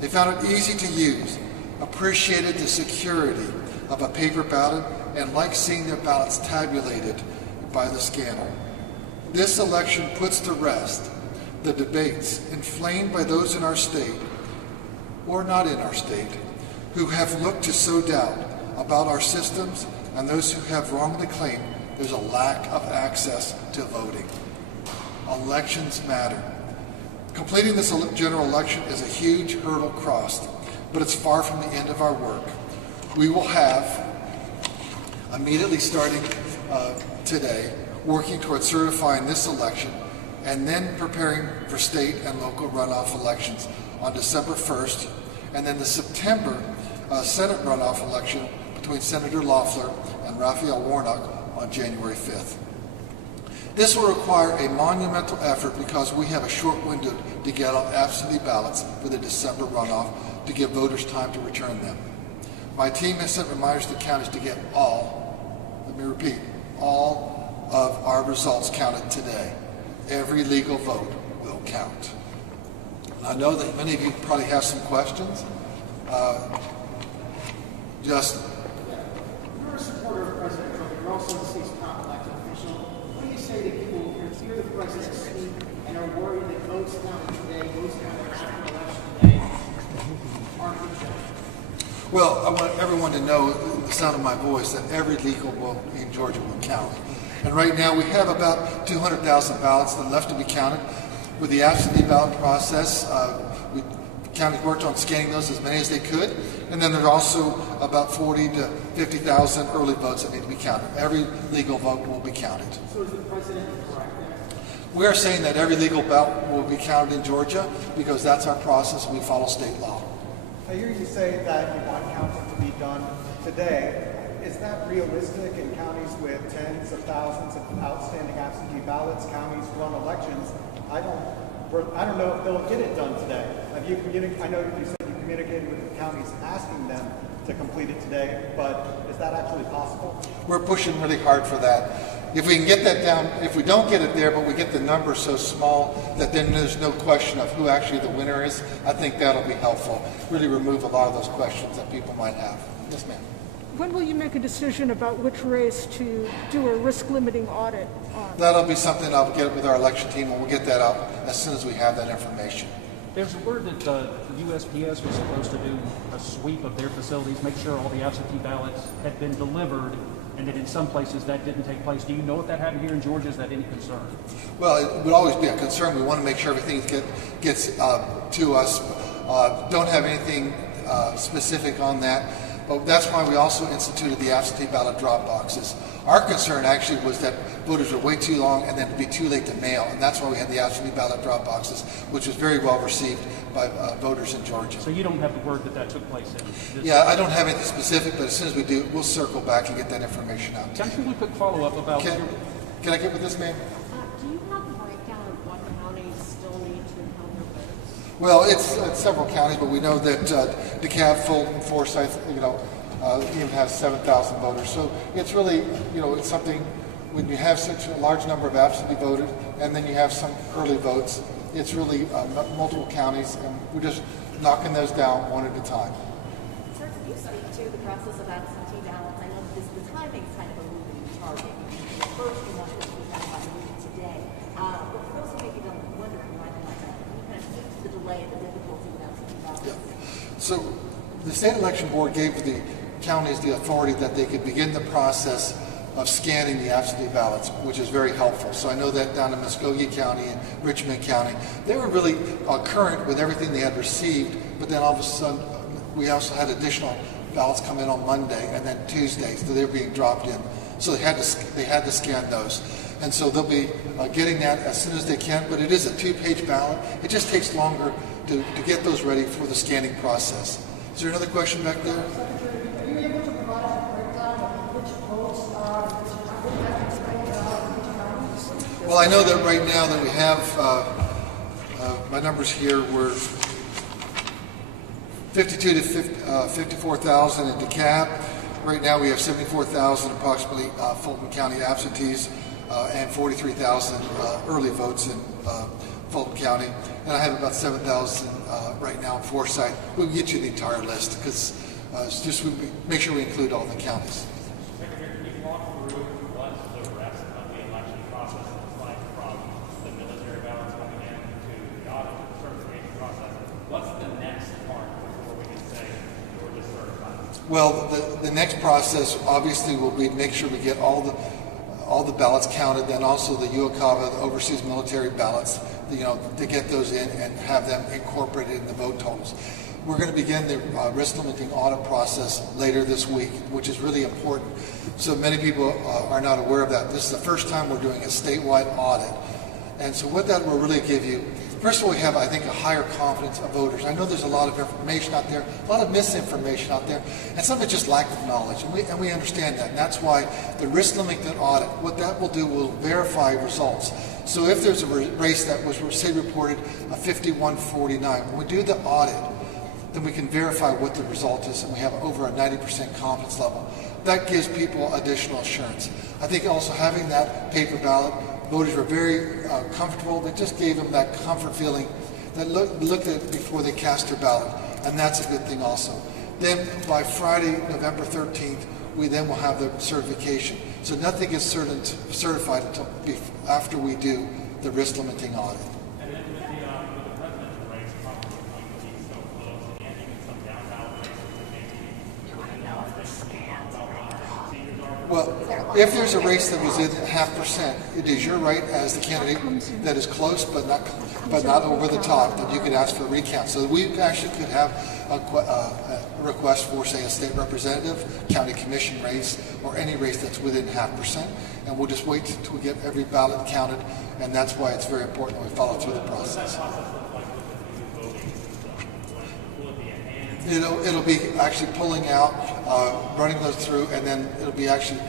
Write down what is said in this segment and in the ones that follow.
They found it easy to use, appreciated the security of a paper ballot, and liked seeing their ballots tabulated by the scanner. This election puts to rest the debates inflamed by those in our state, or not in our state, who have looked to sow doubt about our systems, and those who have wrongly claimed there's a lack of access to voting. Elections matter. Completing this general election is a huge hurdle crossed, but it's far from the end of our work. We will have, immediately starting today, working towards certifying this election and then preparing for state and local runoff elections on December 1st, and then the September Senate runoff election between Senator Loeffler and Raphael Warnock on January 5th. This will require a monumental effort because we have a short window to get out absentee ballots for the December runoff to give voters time to return them. My team has sent reminders to counties to get all, let me repeat, all of our results counted today. Every legal vote will count. I know that many of you probably have some questions. Justin. You're a supporter of President Trump. You're also the state's top elected official. What do you say to people who hear the president speak and are worried that votes counted today, votes counted after election day, aren't in check? Well, I want everyone to know the sound of my voice that every legal vote in Georgia will count. And right now we have about 200,000 ballots that are left to be counted. With the absentee ballot process, counties worked on scanning those as many as they could, and then there's also about 40 to 50,000 early votes that need to be counted. Every legal vote will be counted. So is the president correct there? We are saying that every legal ballot will be counted in Georgia because that's our process and we follow state law. I hear you say that you want counting to be done today. Is that realistic in counties with tens of thousands of outstanding absentee ballots? Counties run elections. I don't know if they'll get it done today. I know you said you communicated with the counties asking them to complete it today, but is that actually possible? We're pushing really hard for that. If we can get that down, if we don't get it there, but we get the number so small that then there's no question of who actually the winner is, I think that'll be helpful. Really remove a lot of those questions that people might have. Yes, ma'am. When will you make a decision about which race to do a risk-limiting audit on? That'll be something I'll get with our election team, and we'll get that out as soon as we have that information. There's a word that the USPS was supposed to do a sweep of their facilities, make sure all the absentee ballots had been delivered, and that in some places that didn't take place. Do you know if that happened here in Georgia? Is that any concern? Well, it would always be a concern. We want to make sure everything gets to us. Don't have anything specific on that. But that's why we also instituted the absentee ballot drop boxes. Our concern actually was that voters were way too long and then it'd be too late to mail, and that's why we had the absentee ballot drop boxes, which was very well received by voters in Georgia. So you don't have the word that took place in this? Yeah, I don't have anything specific, but as soon as we do, we'll circle back and get that information out. Can I give you a quick follow-up about... Can I get with this, ma'am? Do you have the breakdown of what counties still need to count their votes? Well, it's several counties, but we know that DeKalb, Fulton, Forsyth, even has 7,000 voters. So it's really, it's something, when you have such a large number of absentee voters and then you have some early votes, it's really multiple counties, and we're just knocking those down one at a time. Sir, could you speak to the process of absentee ballots? I know the timing's kind of a moving target. The first one was to be done by noon today. But for those who maybe don't wondering why they might not, can you kind of speak to the delay and the difficulty of absentee ballots? Yeah. So the state election board gave the counties the authority that they could begin the process of scanning the absentee ballots, which is very helpful. So I know that down in Muskogee County and Richmond County, they were really current with everything they had received, but then all of a sudden we also had additional ballots come in on Monday and then Tuesday, so they were being dropped in. So they had to scan those. And so they'll be getting that as soon as they can, but it is a 2-page ballot. It just takes longer to get those ready for the scanning process. Is there another question back there? Are you able to provide a breakdown of which votes are Well, I know that right now that we have, my numbers here were 52 to 54,000 in DeKalb. Right now we have 74,000 approximately Fulton County absentees and 43,000 early votes in Fulton County. And I have about 7,000 right right now in Forsyth. We'll get you the entire list because it's just we make sure we include all the counties. Secretary, can you walk through what the rest of the election process looks like from the military ballots coming in to the audit certification process? What's the next part before we can say we're just certified? Well, the next process obviously will be to make sure we get all the ballots counted, then also the UOCAVA, the overseas military ballots, to get those in and have them incorporated in the vote totals. We're going to begin the risk limiting audit process later this week, which is really important. So many people are not aware of that. This is the first time we're doing a statewide audit. And so what that will really give you, first of all, we have, I think, a higher confidence of voters. I know there's a lot of information out there, a lot of misinformation out there, and some of it's just lack of knowledge, and we understand that. And that's why the risk limiting audit, what that will do, will verify results. So if there's a race that was, say, reported a 51-49, when we do the audit, then we can verify what the result is, and we have over a 90% confidence level. That gives people additional assurance. I think also having that paper ballot, voters were very comfortable. They just gave them that comfort feeling that looked at it before they cast their ballot, and that's a good thing also. Then by Friday, November 13th, we then will have the certification. So nothing is certified until after we do the risk limiting audit. And then with the presidential race probably going to be so close, and even some down ballot races that maybe Well, if there's a race that was in 0.5%, it is your right as the candidate that is close but not over the top that you could ask for a recount. So we actually could have a request for, say, a state representative, county commission race, or any race that's within 0.5%, and we'll just wait until we get every ballot counted, and that's why it's very important that we follow through the process. It'll be actually pulling out, running those through, and then it'll be actually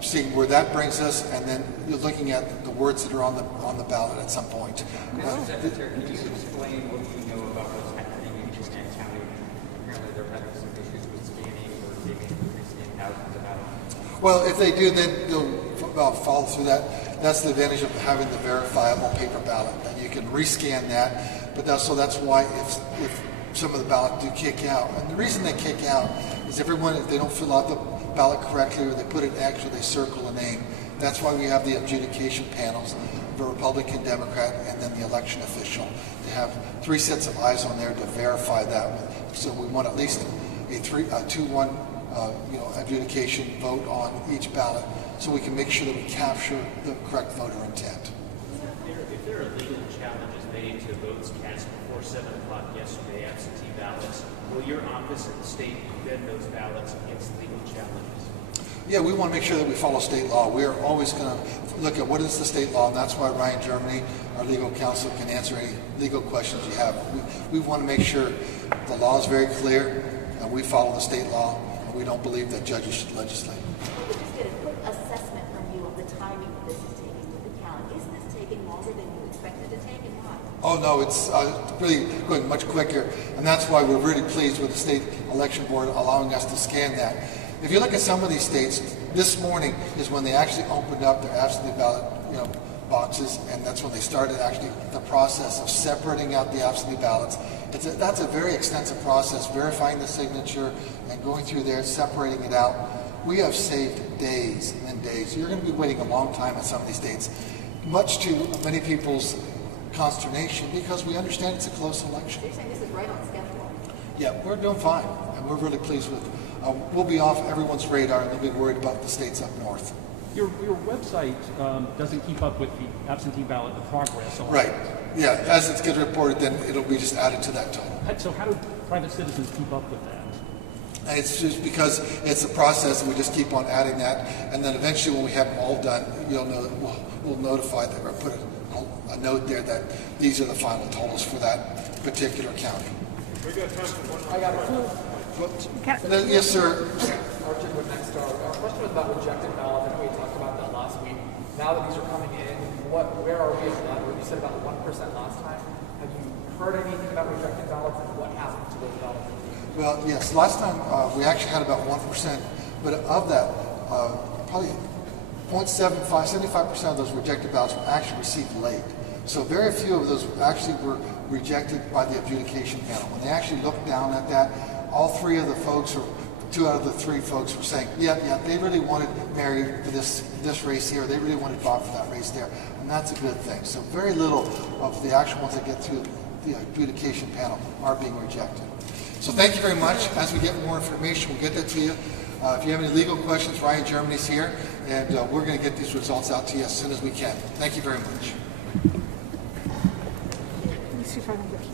seeing where that brings us, and then you're looking at the words that are on the ballot at some point. Mr. Secretary, can you explain what you know about what's happening in Houston County? Apparently they're having some issues with scanning or maybe rescan thousands of ballots. Well, if they do, then they'll follow through that. That's the advantage of having the verifiable paper ballot, and you can rescan that. But that's why if some of the ballots do kick out, and the reason they kick out is if they don't fill out the ballot correctly, or they put an X, or they circle a name. That's why we have the adjudication panels, the Republican, Democrat, and then the election official. To have 3 sets of eyes on there to verify that. So we want at least a 2-1 adjudication vote on each ballot, so we can make sure that we capture the correct voter intent. If there are legal challenges made to votes cast before 7 o'clock yesterday, absentee ballots, will your office in the state defend those ballots against legal challenges? Yeah, we want to make sure that we follow state law. We are always going to look at what is the state law, and that's why Ryan Germany, our legal counsel, can answer any legal questions you have. We want to make sure the law is very clear, and we follow the state law, and we don't believe that judges should legislate. We could just get a quick assessment from you of the timing that this is taking with the count. Is this taking longer than you expected to take, and why? Oh no, it's really going much quicker, and that's why we're really pleased with the state election board allowing us to scan that. If you look at some of these states, this morning is when they actually opened up their absentee ballot, boxes, and that's when they started actually the process of separating out the absentee ballots. That's a very extensive process, verifying the signature and going through there, separating it out. We have saved days and days. You're going to be waiting a long time in some of these states, much to many people's consternation, because we understand it's a close election. You're saying this is right on schedule? Yeah, we're doing fine, and we're really pleased with it. We'll be off everyone's radar, and they'll be worried about the states up north. Your website doesn't keep up with the absentee ballot, the progress on Right. it. Yeah, as it gets reported, then it'll be just added to that total. So how do private citizens keep up with that? And it's just because it's a process, and we just keep on adding that, and then eventually when we have them all done, you'll know that we'll notify them or put a note there that these are the final totals for that particular county. I got it. Yes, sir. Archie with Next Star. Our question was about rejected ballots. I know we talked about that last week. Now that these are coming in, where are we at that? You said about 1% last time. Have you heard anything about rejected ballots and what happened to those ballots? Well, yes. Last time we actually had about 1%, but of that, probably 75% of those rejected ballots were actually received late. So very few of those actually were rejected by the adjudication panel. When they actually looked down at that, all three of the folks, or 2 out of the 3 folks, were saying, yeah, they really wanted Mary for this race here. They really wanted Bob for that race there, and that's a good thing. So very little of the actual ones that get through the adjudication panel are being rejected. So thank you very much. As we get more information, we'll get that to you. If you have any legal questions, Ryan Germany's here, and we're going to get these results out to you as soon as we can. Thank you very much. Let me see if I can get you.